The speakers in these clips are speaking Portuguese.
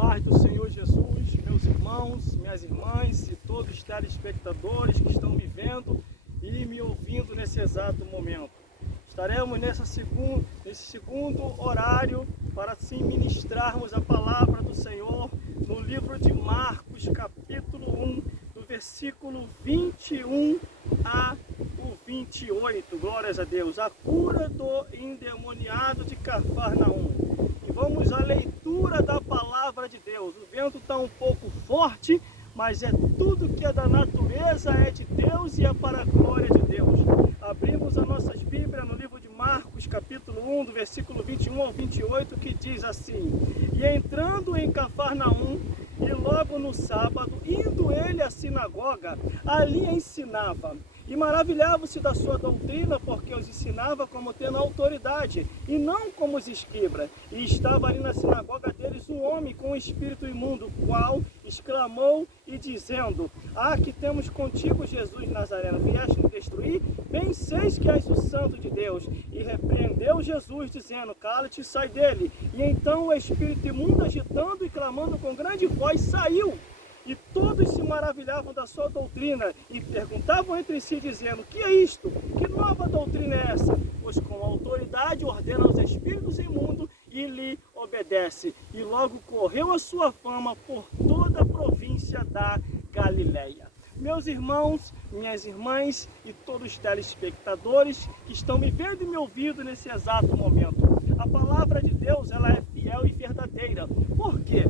paz do Senhor Jesus, meus irmãos, minhas irmãs e todos os telespectadores que estão me vendo e me ouvindo nesse exato momento. Estaremos nesse segundo horário para assim ministrarmos a palavra do Senhor no livro de Marcos, capítulo 1, do versículo 21 a 28. Glórias a Deus. A cura do endemoniado de Cafarnaum. E vamos à leitura da palavra de Deus. O vento está um pouco forte, mas é tudo que é da natureza, é de Deus e é para a glória de Deus. Abrimos as nossas Bíblias no livro de Marcos, capítulo 1, do versículo 21 ao 28, que diz assim: E entrando em Cafarnaum, e logo no sábado, indo ele à sinagoga, ali ensinava. E maravilhava-se da sua doutrina, porque os ensinava como tendo autoridade, e não como os escribas. E estava ali na sinagoga deles um homem com um espírito imundo, o qual exclamou e dizendo: Ah, que temos contigo, Jesus Nazareno, vieste nos destruir? Bem seis que és o santo de Deus. E repreendeu Jesus, dizendo: Cala-te e sai dele. E então o espírito imundo, agitando e clamando com grande voz, saiu. E todos se maravilhavam da sua doutrina e perguntavam entre si, dizendo: Que é isto? Que nova doutrina é essa? Pois com autoridade ordena aos espíritos imundos e lhe obedece. E logo correu a sua fama por toda a província da Galileia. Meus irmãos, minhas irmãs e todos os telespectadores que estão me vendo e me ouvindo nesse exato momento, a palavra de Deus, ela é fiel e verdadeira. Por quê?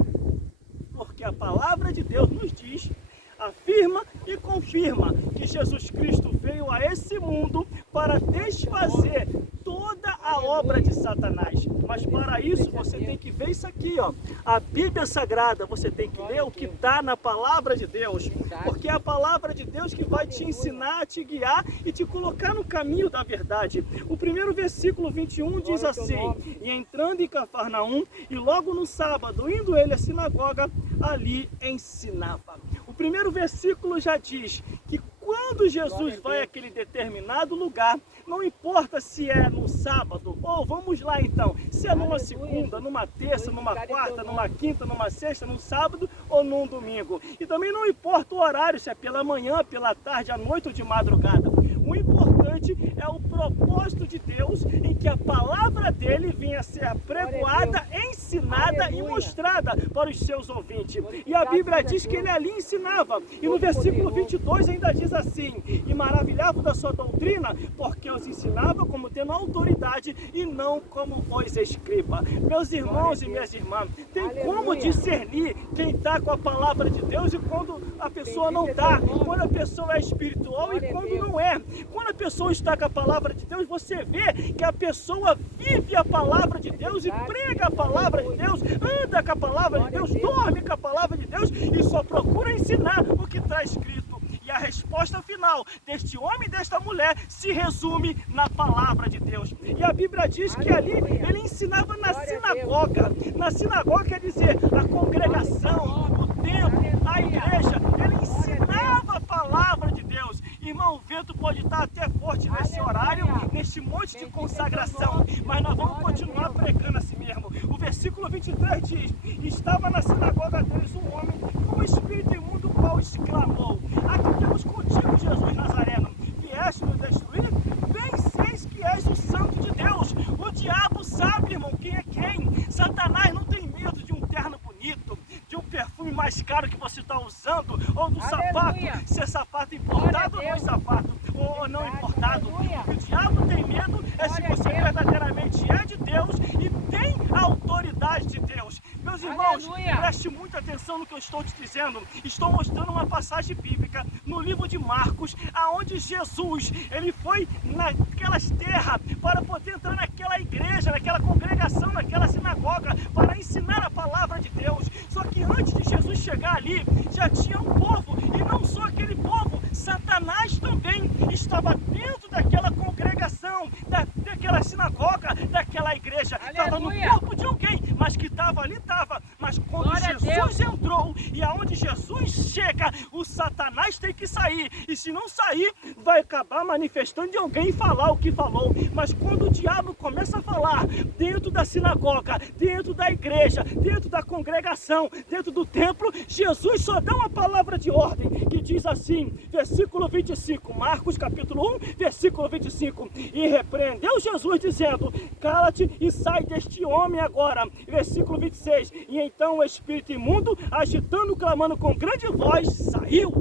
Porque a palavra de Deus nos diz, afirma e confirma que Jesus Cristo veio a esse mundo para desfazer toda a obra de Satanás. Mas para isso você tem que ver isso aqui, ó. A Bíblia Sagrada, você tem que ler o que está na palavra de Deus. Porque é a palavra de Deus que vai te ensinar, te guiar e te colocar no caminho da verdade. O primeiro versículo 21 diz assim: E entrando em Cafarnaum, e logo no sábado, indo ele à sinagoga, ali ensinava. O primeiro versículo já diz que quando Jesus vai àquele determinado lugar, não importa se é no sábado, ou vamos lá então, se é numa segunda, numa terça, numa quarta, numa quinta, numa sexta, num sábado ou num domingo. E também não importa o horário, se é pela manhã, pela tarde, à noite ou de madrugada. O importante é o propósito de Deus em que a palavra dele vinha a ser apregoada, ensinada e mostrada para os seus ouvintes. E a Bíblia diz que ele ali ensinava. E no versículo 22 ainda diz assim: E maravilhava da sua doutrina, porque os ensinava como tendo autoridade e não como os escribas. Meus irmãos e minhas irmãs, tem como discernir quem está com a palavra de Deus e quando a pessoa não está, quando a pessoa é espiritual e quando não é. Quando a pessoa está com a palavra de Deus, você vê que a pessoa vive a palavra de Deus e prega a palavra de Deus, anda com a palavra de Deus, dorme com a palavra de Deus e só procura ensinar o que está escrito. E a resposta final deste homem e desta mulher se resume na palavra de Deus. E a Bíblia diz que ali ele ensinava na sinagoga. Na sinagoga quer dizer a congregação, o templo, a igreja. Ele ensinava a palavra de Deus. Irmão, o vento pode estar até forte nesse horário, neste monte de consagração, mas nós vamos continuar pregando assim mesmo. O versículo 23 diz: Estava na sinagoga deles um homem com o espírito imundo, o qual exclamou: Aqui temos contigo, Jesus Nazareno, vieste nos destruir? Bem seis que és o santo de Deus. O diabo sabe, irmão, quem é quem. Satanás não tem medo de um terno bonito, de um perfume mais caro que você está usando, ou do sapato, se é sapato importado ou não é sapato, ou não importado. O que o diabo tem medo é se você verdadeiramente é de Deus e tem a autoridade de Deus. Meus irmãos, preste muita atenção no que eu estou te dizendo. Estou mostrando uma passagem bíblica no livro de Marcos, aonde Jesus, ele foi naquelas terras para poder entrar naquela igreja, naquela congregação, naquela sinagoga, para ensinar a palavra de Deus. Só que antes de Jesus chegar ali, já tinha um povo, e não só aquele povo, Satanás também estava dentro daquela congregação, daquela sinagoga, daquela igreja. Estava no corpo de alguém, mas que estava ali estava. Mas quando Jesus entrou, e aonde Jesus chega, o Satanás tem que sair. E se não sair, vai acabar manifestando de alguém falar o que falou. Mas quando o diabo começa a falar dentro da sinagoga, dentro da igreja, dentro da congregação, dentro do templo, Jesus só dá uma palavra de ordem, que diz assim, versículo 25, Marcos capítulo 1, versículo 25, e repreendeu Jesus dizendo, cala-te e sai deste homem agora, versículo 26, e então o espírito imundo, agitando, clamando com grande voz, saiu.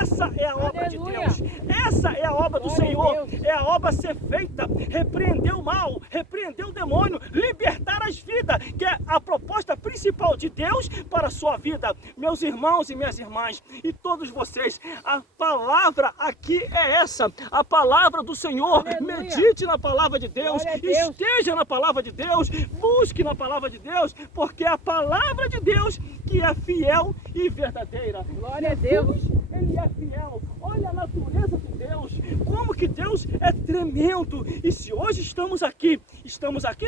Essa é a obra de Deus, essa é a obra do Senhor, é a obra a ser feita, repreender o mal, repreender o demônio, libertar as vidas, que é a proposta principal de Deus para a sua vida. Meus irmãos e minhas irmãs, e todos vocês, a palavra aqui é essa, a palavra do Senhor. Aleluia. Medite na palavra de Deus, esteja na palavra de Deus, busque na palavra de Deus, porque é a palavra de Deus que é fiel e verdadeira. Glória a Deus. Ele é fiel. Olha a natureza de Deus, como que Deus é tremendo. E se hoje estamos aqui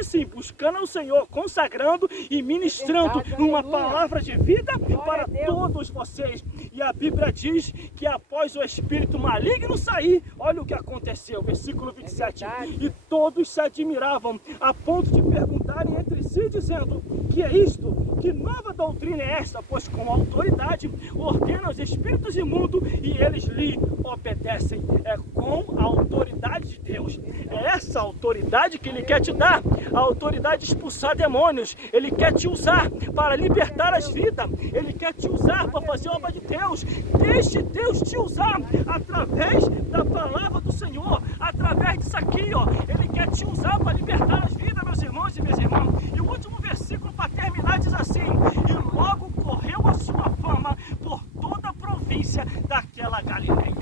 sim, buscando ao Senhor, consagrando e ministrando uma palavra de vida para todos vocês. E a Bíblia diz que após o espírito maligno sair, olha o que aconteceu, versículo 27. E todos se admiravam, a ponto de perguntarem entre si, dizendo, que é isto? Que nova doutrina é esta? Pois com autoridade ordena os espíritos imundos e eles lhe obedecem. É com a autoridade de Deus. É essa autoridade que Ele quer te dar. A autoridade de expulsar demônios. Ele quer te usar para libertar as vidas. Ele quer te usar para fazer a obra de Deus. Deixe Deus te usar através da palavra do Senhor. Através disso aqui, ó. Ele quer te usar para libertar as vidas, meus irmãos e minhas irmãs. E o último versículo para terminar diz assim, e logo correu a sua fama por toda a província daquela Galileia.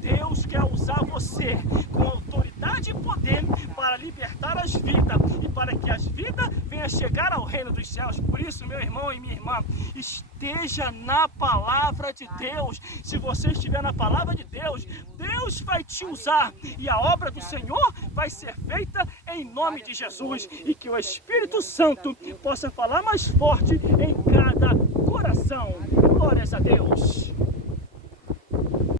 Deus quer usar você com autoridade e poder para libertar as vidas e para que as vidas venham chegar ao reino dos céus. Por isso, meu irmão e minha irmã, esteja na palavra de Deus. Se você estiver na palavra de Deus, Deus vai te usar e a obra do Senhor vai ser feita em nome de Jesus, e que o Espírito Santo possa falar mais forte em cada coração. Glórias a Deus.